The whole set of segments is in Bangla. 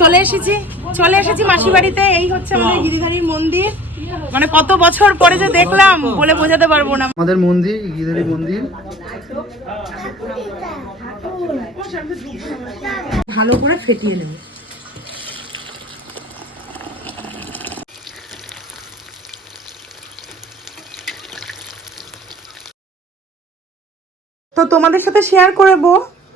চলে এসেছি চলে এসেছি মাসি বাড়িতে। এই হচ্ছে আমাদের গিরিধারীর মন্দির। মানে কত বছর পরে যে দেখলাম বলে বোঝাতে পারব না। আমাদের মন্দির গিরিধারী মন্দির। ভালো করে ফেটিয়ে নেব। তো তোমাদের সাথে শেয়ার করব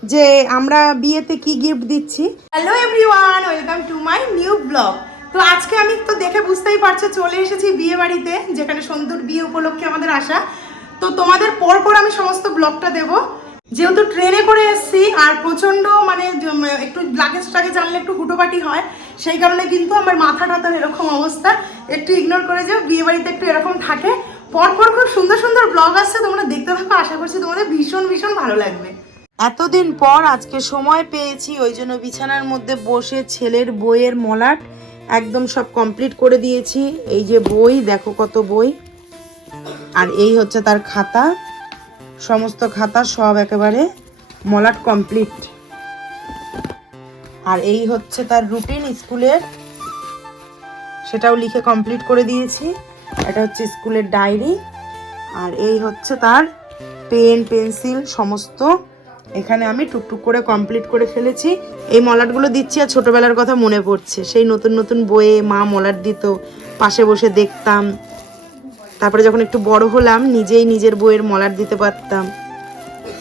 যে আমরা বিয়েতে কি গিফট দিচ্ছি? Hello everyone welcome to my new blog তো আজকে আমি তো দেখে বুঝতেই পারছ, চলে এসেছি বিয়ে বাড়িতে যেখানে সন্ধ্যুর বিয়ে উপলক্ষে আমাদের আসা। তো তোমাদের পর পর আমি সমস্ত ব্লগটা দেব। যেহেতু ট্রেনে করে এসেছি, আর প্রচণ্ড মানে একটু লাগেজ টাগেজ আনলে একটু হুটোপাটি হয়, সেই কারণে কিন্তু আমার মাথা টাথার এরকম অবস্থা। একটু ইগনোর করে যাও বিয়ে বাড়িতে একটু এরকম থাকে। পরপর খুব সুন্দর সুন্দর ব্লগ আসছে, তোমরা দেখতে থাকো, আশা করছি তোমাদের ভীষণ ভীষণ ভালো লাগবে। এতদিন পর আজকে সময় পেয়েছি, ওই জন্য বিছানার মধ্যে বসে ছেলের বইয়ের মলাট একদম সব কমপ্লিট করে দিয়েছি। এই যে বই, দেখো কত বই। আর এই হচ্ছে তার খাতা। সমস্ত খাতা সব একেবারে মলাট কমপ্লিট আর এই হচ্ছে তার রুটিন স্কুলের। সেটাও লিখে কমপ্লিট করে দিয়েছি। এটা হচ্ছে স্কুলের ডায়েরি আর এই হচ্ছে তার পেন পেন্সিল সমস্ত এখানে আমি টুকটুক করে কমপ্লিট করে ফেলেছি। এই মলাটগুলো দিচ্ছি আর ছোটবেলার কথা মনে পড়ছে। সেই নতুন নতুন বইয়ে মা মলাট দিত, পাশে বসে দেখতাম। তারপরে যখন একটু বড় হলাম, নিজেই নিজের বইয়ের মলাট দিতে পারতাম।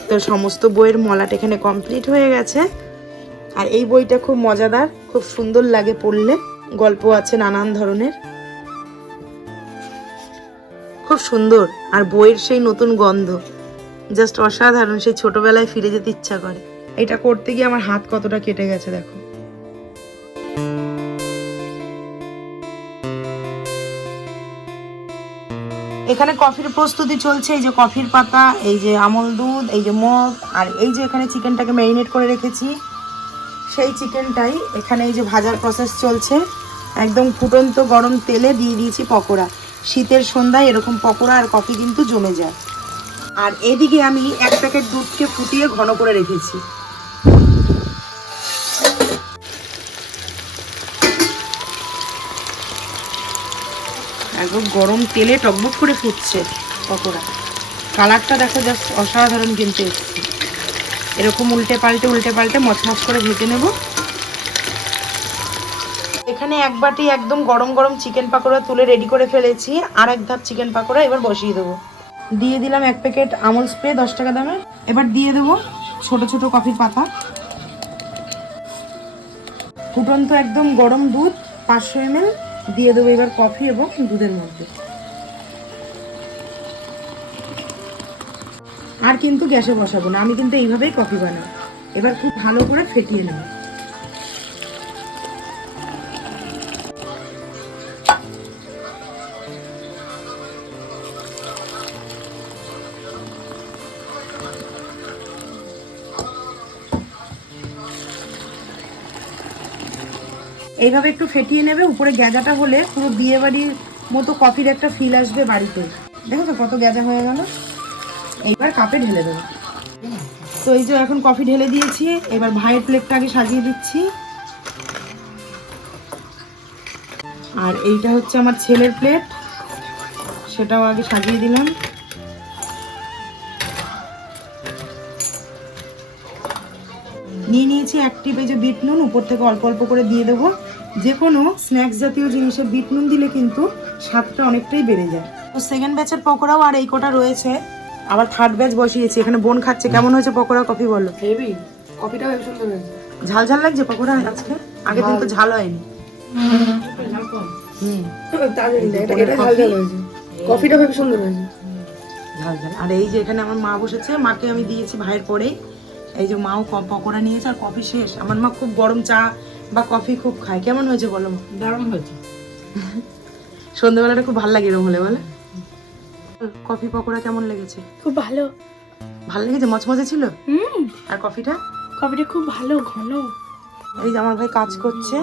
তো সমস্ত বইয়ের মলাট এখানে কমপ্লিট হয়ে গেছে। আর এই বইটা খুব মজাদার, খুব সুন্দর লাগে পড়লে। গল্প আছে নানান ধরনের। খুব সুন্দর, আর বইয়ের সেই নতুন গন্ধ। জাস্ট অসাধারণ, সেই ছোটবেলায় ফিরে যেতে ইচ্ছা করে। এটা করতে গিয়ে আমার হাত কতটা কেটে গেছে, দেখো। এখানে কফির প্রস্তুতি চলছে, এই যে কফির পাতা, এই যে আমল দুধ, এই যে মগ, আর এই যে এখানে চিকেনটাকে ম্যারিনেট করে রেখেছি। সেই চিকেনটাই এখানে এই যে ভাজার প্রসেস চলছে। একদম ফুটন্ত গরম তেলে দিয়ে দিয়েছি পকোড়া। শীতের সন্ধ্যায় এরকম পকোড়া আর কফি কিন্তু জমে যায়। আর এদিকে আমি এক প্যাকেট দুধকে ফুটিয়ে ঘন করে রেখেছি। একদম গরম তেলে টকবক করে ফুটছে পকোড়া। কালারটা দেখো, জাস্ট অসাধারণ কিন্তু এসছে। এরকম উল্টে পাল্টে উল্টে পাল্টে মচমচ করে ভেজে নেব। এখানে এক বাটি একদম গরম গরম চিকেন পাকোড়া তুলে রেডি করে ফেলেছি। আর এক ধাপ চিকেন পাকোড়া এবার বসিয়ে দেবো। দিয়ে দিলাম এক প্যাকেট আমুল স্প্রে, দশ টাকা দামের। এবার দিয়ে দেবো ছোট ছোট কফির পাতা। ফুটন্ত একদম গরম দুধ, পাঁচশো এমএল। দিয়ে দেবো এবার কফি এবং দুধের মধ্যে। আর কিন্তু গ্যাসে বসাবো না, আমি কিন্তু এইভাবেই কফি বানাই এবার খুব ভালো করে ফেটিয়ে নেব। এইভাবে একটু ফেটিয়ে নেবে, উপরে গ্যাজাটা হলে পুরো বিয়ে বাড়ির মতো কফির একটা ফিল আসবে বাড়িতে। দেখো তো কত গ্যাজা হয়ে গেল। এইবার কাপে ঢেলে দেবো। তো এই যে এখন কফি ঢেলে দিয়েছি, এবার ভাইয়ের প্লেটটা আগে সাজিয়ে দিচ্ছি। আর এইটা হচ্ছে আমার ছেলের প্লেট সেটাও আগে সাজিয়ে দিলাম। নিয়ে নিয়েছি এক টিপ যে বিট নুন, উপর থেকে অল্প অল্প করে দিয়ে দেবো। যে কোনো স্ন্যাক্স জাতীয় জিনিসে বিট নুন দিলে কিন্তু স্বাদটা অনেকটাই বেড়ে যায়। তো সেকেন্ড ব্যাচের পকোড়াও আর এই কোটা রয়েছে। আবার থার্ড ব্যাচ বসিয়েছি এখানে বোন খাচ্ছে। কেমন হয়েছে পকোড়া? কফি বলো। হেভি। কফিটা বেশ সুন্দর হয়েছে। ঝাল ঝাল লাগছে পকোড়া আজকে? আগের দিন তো ঝাল হয়নি। হুম। এটা এটা ঝাল ঝাল হয়েছে। কফিটা সুন্দর হয়েছে। ঝাল ঝাল। আর এই যে এখানে আমার মা বসেছে মাকে আমি দিয়েছি ভাইয়ের পরেই এই যে মাও পকোড়া নিয়েছে আর কফি শেষ। আমার মা খুব গরম চা বা কফি খুব খায়। কেমন হয়েছে বলো? মা দারুণ হয়েছে। সন্ধ্যাবেলাটা খুব ভালো লাগে এরকম হলে বলে? কফি পকোড়া কেমন লেগেছে? খুব ভালো। ভালো লেগেছে? মচমচে ছিল? হুম। আর কফিটা কফিটা খুব ভালো ঘন। এই যে আমার ভাই কাজ করছে।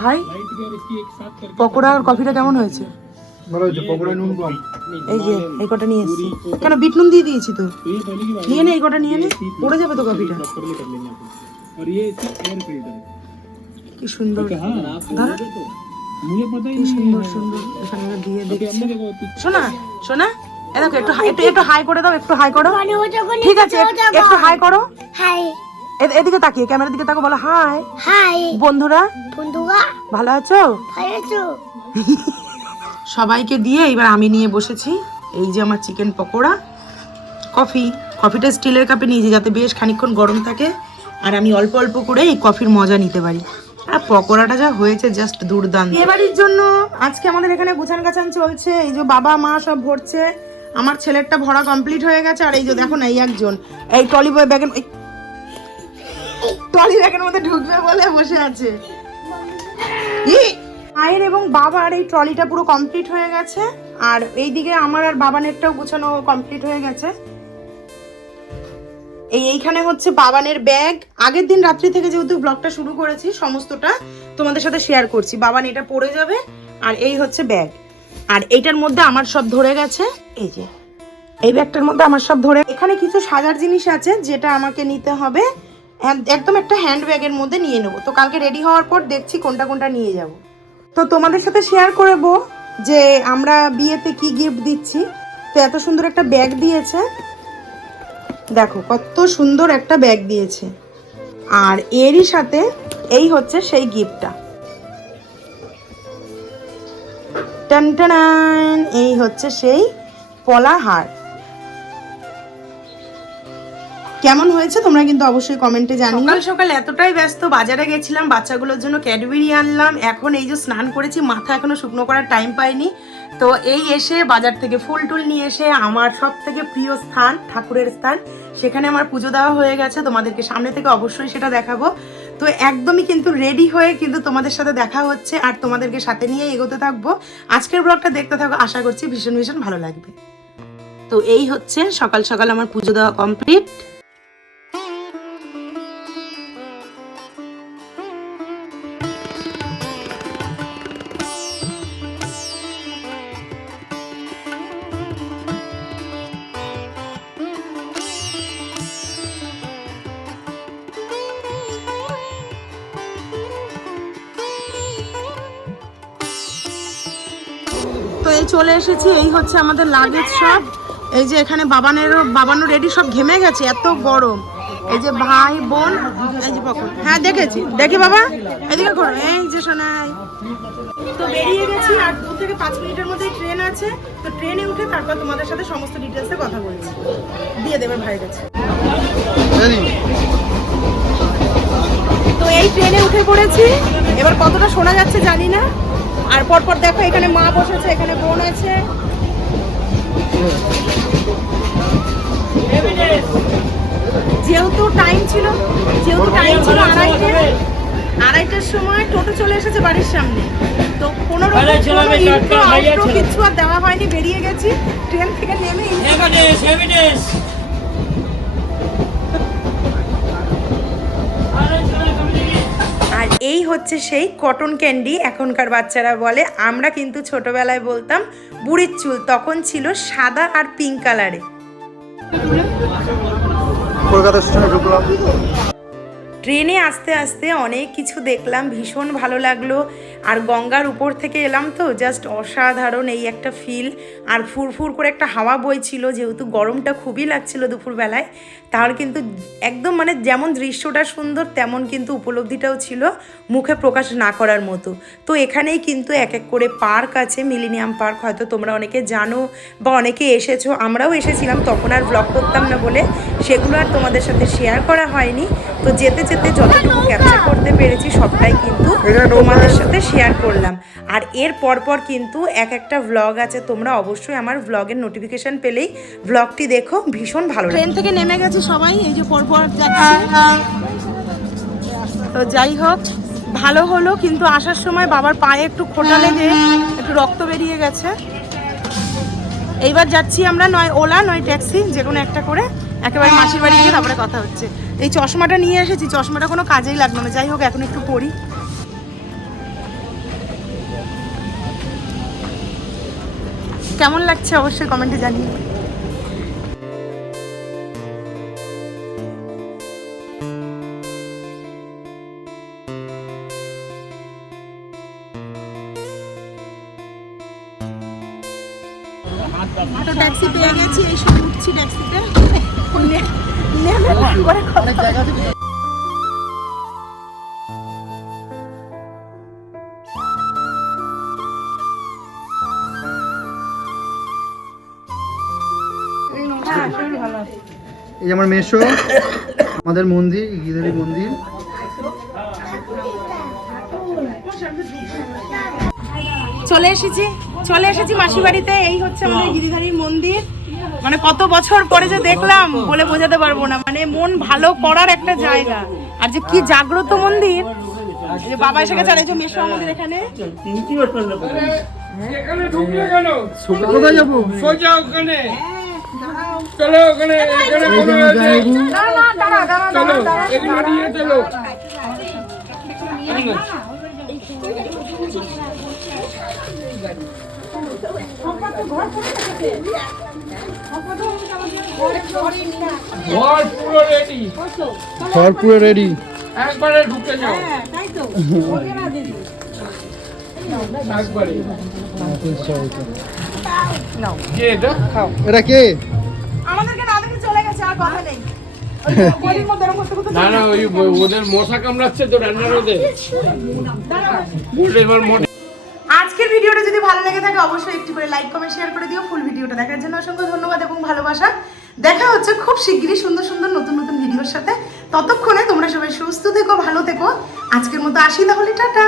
ভাই পকোড়া আর কফিটা কেমন হয়েছে? ভালো হয়েছে পকোড়ায় নুন কম। এই যে এই কটা নিয়ে এসেছি কেন বিট নুন দিয়ে দিয়েছি তো? নিয়ে নে এই কটা নিয়ে নে। পড়ে যাবে তো কফিটা কি সুন্দর। দাঁড়া। কি সুন্দর সুন্দর। এখানে আমরা দিয়ে দেখছি শোনা শোনা। এ দেখো একটু হাই- একটু একটু হাই করে দাও একটু হাই করো। ঠিক আছে এক- একটু হাই করো। হাই এ- এদিকে তাকিয়ে ক্যামেরার দিকে তাকে বলো হাই হাই বন্ধুরা বন্ধুরা। ভালো আছো? ভালো আছো? সবাইকে দিয়ে এবার আমি নিয়ে বসেছি। এই যে আমার চিকেন পকোড়া। কফি। কফিটা স্টিলের কাপে নিয়েছি যাতে বেশ খানিকক্ষণ গরম থাকে। আর আমি অল্প অল্প করে এই কফির মজা নিতে পারি। আর পকোড়াটা যা হয়েছে জাস্ট দুর্দান্ত। এবারের জন্য আজকে আমাদের এখানে গুছান গাছান চলছে। এই যে বাবা, মা সব ভরছে। আমার ছেলেরটা ভরা কমপ্লিট হয়ে গেছে। আর এই যে দেখো না, এই একজন। এই ট্রলি বয় ব্যাগের ট্রলি ব্যাগের মধ্যে ঢুকবে বলে বসে আছে! মায়ের এবং বাবার এই ট্রলিটা পুরো কমপ্লিট হয়ে গেছে। আর এইদিকে আমার আর বাবানেরটাও গুছানো কমপ্লিট হয়ে গেছে। এই এইখানে হচ্ছে বাবানের ব্যাগ। আগের দিন রাত্রি থেকে যেহেতু ব্লগটা শুরু করেছি, সমস্তটা তোমাদের সাথে শেয়ার করছি। বাবান এটা পড়ে যাবে, আর এই হচ্ছে ব্যাগ। আর এইটার মধ্যে আমার সব ধরে গেছে। এই যে, এই ব্যাগটার মধ্যে আমার সব ধরে এখানে কিছু সাজার জিনিস আছে, যেটা আমাকে নিতে হবে। এক- একদম একটা হ্যান্ড ব্যাগের মধ্যে নিয়ে নেব। তো কালকে রেডি হওয়ার পর দেখছি কোনটা কোনটা নিয়ে যাব। তো তোমাদের সাথে শেয়ার করব যে আমরা বিয়েতে কি গিফট দিচ্ছি। তো এত সুন্দর একটা ব্যাগ দিয়েছে। দেখো, কত সুন্দর একটা ব্যাগ দিয়েছে। আর এরই সাথে এই হচ্ছে সেই গিফটটা টান এই হচ্ছে সেই পলা কেমন হয়েছে তোমরা কিন্তু অবশ্যই কমেন্টে জানিও। সকাল সকাল এতটাই ব্যস্ত, বাজারে গেছিলাম, বাচ্চাগুলোর জন্য ক্যাডবেরি আনলাম। এখন এই যে স্নান করেছি, মাথা এখনও শুকনো করার টাইম পাইনি। তো এই এসে বাজার থেকে ফুল টুল নিয়ে এসে আমার সব থেকে প্রিয় স্থান, ঠাকুরের স্থান, সেখানে আমার পুজো দেওয়া হয়ে গেছে। তোমাদেরকে সামনে থেকে অবশ্যই সেটা দেখাবো। তো একদমই কিন্তু রেডি হয়ে কিন্তু তোমাদের সাথে দেখা হচ্ছে আর তোমাদেরকে সাথে নিয়ে এগোতে থাকব। আজকের ব্লগটা দেখতে থাকো, আশা করছি ভীষণ ভীষণ ভালো লাগবে। তো এই হচ্ছে সকাল সকাল আমার পুজো দেওয়া কমপ্লিট এই চলে এসেছি এই হচ্ছে আমাদের লাগেজ সব এই যে এখানে বাবানেরও বাবানও রেডি সব ঘেমে গেছে এত গরম। এই যে ভাই বোন এই যে হ্যাঁ দেখেছি। দেখি বাবা এদিকে করো এই যে শোনাই তো বেরিয়ে গেছি আর দু থেকে পাঁচ মিনিটের মধ্যে ট্রেন আছে। তো ট্রেনে উঠে তারপর তোমাদের সাথে সমস্ত ডিটেলসে কথা বলছি। দিয়ে দেবে ভাইয়ের কাছে তো এই ট্রেনে উঠে পড়েছি। এবার কতটা শোনা যাচ্ছে জানি না। আর পরপর দেখো এখানে মা বসেছে এখানে বোন আছে। যেহেতু টাইম ছিল যেহেতু টাইম ছিল আড়াইটে আড়াইটার সময় টোটো চলে এসেছে বাড়ির সামনে। তো outro কিছু আর দেওয়া হয়নি বেরিয়ে গেছি। ট্রেন থেকে নেমে আর এই হচ্ছে সেই কটন ক্যান্ডি এখনকার বাচ্চারা বলে। আমরা কিন্তু ছোটবেলায় বলতাম বুড়ির চুল। তখন ছিল সাদা আর পিঙ্ক কালারে কলকাতা স্টেশনে ঢুকলাম। ট্রেনে আস্তে আস্তে অনেক কিছু দেখলাম ভীষণ ভালো লাগল। আর গঙ্গার উপর থেকে এলাম তো জাস্ট অসাধারণ এই একটা ফিল আর ফুরফুর করে একটা হাওয়া বইছিল যেহেতু গরমটা খুবই লাগছিল দুপুরবেলায় তার কিন্তু একদম মানে যেমন দৃশ্যটা সুন্দর তেমন কিন্তু উপলব্ধিটাও ছিল মুখে প্রকাশ না করার মতো। তো এখানেই কিন্তু এক এক করে পার্ক আছে মিলিনিয়াম পার্ক হয়তো তোমরা অনেকে জানো বা অনেকে এসেছ আমরাও এসেছিলাম তখন আর ব্লগ করতাম না বলে সেগুলো আর তোমাদের সাথে শেয়ার করা হয়নি। তো যেতে যেতে যতটুকু ক্যাপচার করতে পেরেছি সবটাই কিন্তু তোমাদের সাথে শেয়ার করলাম। আর এর পরপর কিন্তু এক একটা ভ্লগ আছে তোমরা অবশ্যই আমার ভ্লগের নোটিফিকেশন পেলেই ভ্লগটি দেখো ভীষণ ভালো ট্রেন থেকে নেমে গেছে সবাই এই যে পরপর তো যাই হোক ভালো হলো কিন্তু আসার সময় বাবার পায়ে একটু খোটা লেগে একটু রক্ত বেরিয়ে গেছে। এইবার যাচ্ছি আমরা নয় ওলা নয় ট্যাক্সি যে কোনো একটা করে একেবারে মাসির বাড়ি গিয়ে তারপরে কথা হচ্ছে। এই চশমাটা নিয়ে এসেছি চশমাটা কোনো কাজেই লাগল না। যাই হোক এখন একটু পড়ি। কেমন লাগছে অবশ্যই কমেন্টে জানিয়ে ট্যাক্সি পেয়ে গেছি এই সব উঠছি ট্যাক্সিতে নেমে এই আমার মেশো আমাদের মন্দির গিদারি মন্দির। চলে এসেছি চলে এসেছি মাসি বাড়িতে। এই হচ্ছে আমাদের গিরিধারীর মন্দির। মানে কত বছর পরে যে দেখলাম বলে বোঝাতে পারব না। মানে মন ভালো করার একটা জায়গা। আর যে কি জাগ্রত মন্দির। যে বাবা এসে গেছে আর এই যে মেশো আমাদের এখানে। এখানে ঢুকলে কেন? কোথায় যাব? সোজা ওখানে। চলো ওখানে এখানে কোনো? চলো এগুলো নিয়ে চলো ঘর পুরো রেডি ঘর পুরো রেডি একবারে। ঢুকে যাও একবারে কে এটা? খাও। এটা কে? আমাদেরকে না দেখে চলে গেছে আর কথা নেই। ওই যে গলির মধ্যে এরকম করতে করতে না না ওই ওদের মশা কামড়াচ্ছে তো রান্নার ওদের। এবার মোটে আজকের ভিডিওটা যদি ভালো লেগে থাকে অবশ্যই একটু করে লাইক কমেন্ট শেয়ার করে দিও। ফুল ভিডিওটা দেখার জন্য অসংখ্য ধন্যবাদ এবং ভালোবাসা। দেখা হচ্ছে খুব শিগগিরই সুন্দর সুন্দর নতুন নতুন ভিডিওর সাথে। ততক্ষণে তোমরা সবাই সুস্থ থেকো ভালো থেকো। আজকের মতো আসি তাহলে টাটা।